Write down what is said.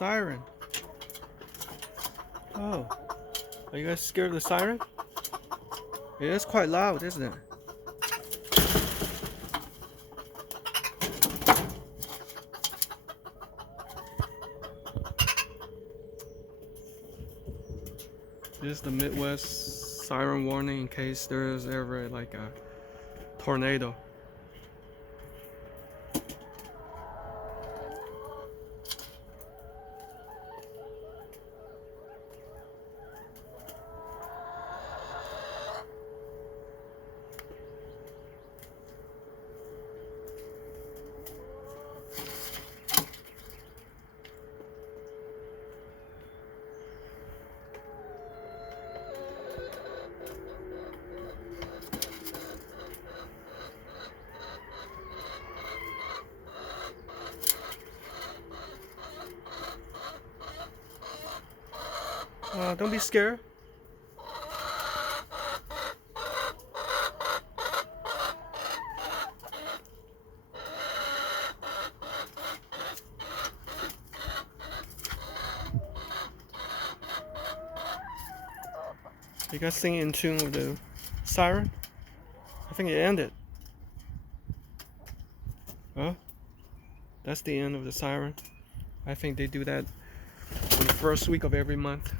siren. Oh, are you guys scared of the siren? It is quite loud, isn't it? This is the Midwest siren warning in case there is ever like a tornado. Don't be scared. You guys sing in tune with the siren? I think it ended. Oh, that's the end of the siren. I think they do that on the first week of every month.